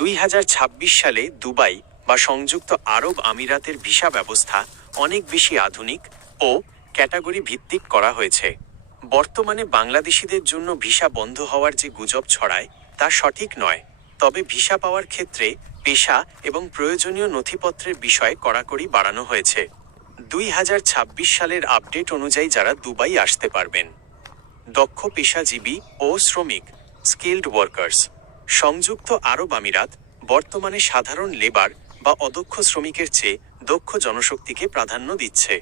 2026 সালে দুবাই বা সংযুক্ত আরব আমিরাতের ভিসা ব্যবস্থা অনেক বেশি আধুনিক ও ক্যাটাগরি ভিত্তিক করা হয়েছে। বর্তমানে বাংলাদেশিদের জন্য ভিসা বন্ধ হওয়ার যে গুজব ছড়ায় তা সঠিক নয়, তবে ভিসা পাওয়ার ক্ষেত্রে পেশা এবং প্রয়োজনীয় নথিপত্রের বিষয়ে কড়াকড়ি বাড়ানো হয়েছে। 2026 সালের আপডেট অনুযায়ী যারা দুবাই আসতে পারবেন: দক্ষ পেশাজীবী ও শ্রমিক, স্কিল্ড ওয়ার্কার্স। সংযুক্ত আরব আমিরাত বর্তমানে সাধারণ লেবার বা অদক্ষ শ্রমিকের চেয়ে দক্ষ জনশক্তিকে প্রাধান্য দিচ্ছে।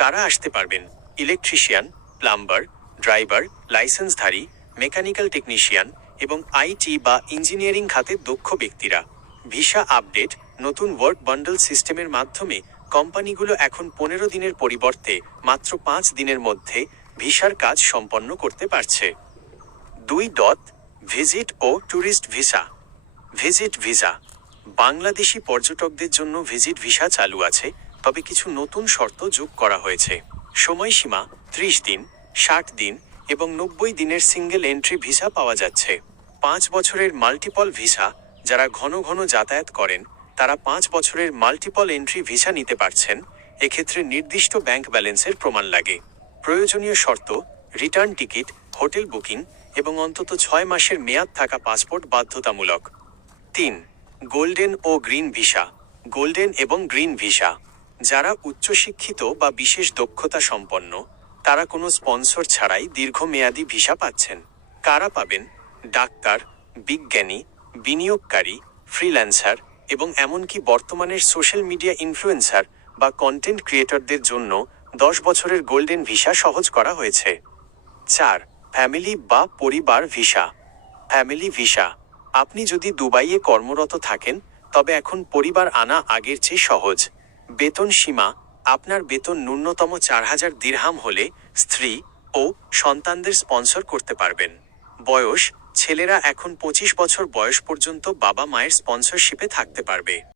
কারা আসতে পারবেন: ইলেকট্রিশিয়ান, প্লাম্বার, ড্রাইভার, লাইসেন্সধারী, মেকানিক্যাল টেকনিশিয়ান এবং আইটি বা ইঞ্জিনিয়ারিং খাতের দক্ষ ব্যক্তিরা। ভিসা আপডেট: নতুন ওয়ার্ক বান্ডল সিস্টেমের মাধ্যমে কোম্পানিগুলো এখন 15 দিনের পরিবর্তে মাত্র 5 দিনের মধ্যে ভিসার কাজ সম্পন্ন করতে পারছে। 2. ভিজিট ও tourist visa. Visit visa: Bangladeshi পর্যটকদের জন্য ভিজিট ভিসা চালু আছে, তবে কিছু নতুন শর্ত যোগ করা হয়েছে। সময়সীমা: 30 দিন, 60 দিন এবং 90 দিনের সিঙ্গেল এন্ট্রি ভিসা পাওয়া যাচ্ছে। 5 বছরের মাল্টিপল ভিসা: যারা ঘন ঘন যাতায়াত করেন তারা 5 বছরের মাল্টিপল এন্ট্রি ভিসা নিতে পারছেন। এক্ষেত্রে নির্দিষ্ট ব্যাংক ব্যালেন্সের প্রমাণ লাগে। প্রয়োজনীয় শর্ত: রিটার্ন টিকিট, হোটেল বুকিং এবং অন্তত 6 মাসের মেয়াদ থাকা পাসপোর্ট বাধ্যতামূলক। 3. গোল্ডেন ও গ্রিন ভিসা। গোল্ডেন এবং গ্রিন ভিসা: যারা উচ্চশিক্ষিত বা বিশেষ দক্ষতা সম্পন্ন তারা কোনো স্পন্সর ছাড়াই দীর্ঘমেয়াদী ভিসা পাচ্ছেন। কারা পাবেন: ডাক্তার, বিজ্ঞানী, বিনিয়োগকারী, ফ্রিল্যান্সার এবং এমনকি বর্তমানের সোশ্যাল মিডিয়া ইনফ্লুয়েন্সার বা কন্টেন্ট ক্রিয়েটরদের জন্য 10 বছরের গোল্ডেন ভিসা সহজ করা হয়েছে। 4. ফ্যামিলি বা পরিবার ভিসা। ফ্যামিলি ভিসা: আপনি যদি দুবাইয়ে কর্মরত থাকেন তবে এখন পরিবার আনা আগের চেয়ে সহজ। বেতন সীমা: আপনার বেতন ন্যূনতম 4000 দিরহাম হলে স্ত্রী ও সন্তানদের স্পন্সর করতে পারবেন। বয়স: ছেলেরা এখন 25 বছর বয়স পর্যন্ত বাবা মায়ের স্পন্সরশিপে থাকতে পারবে।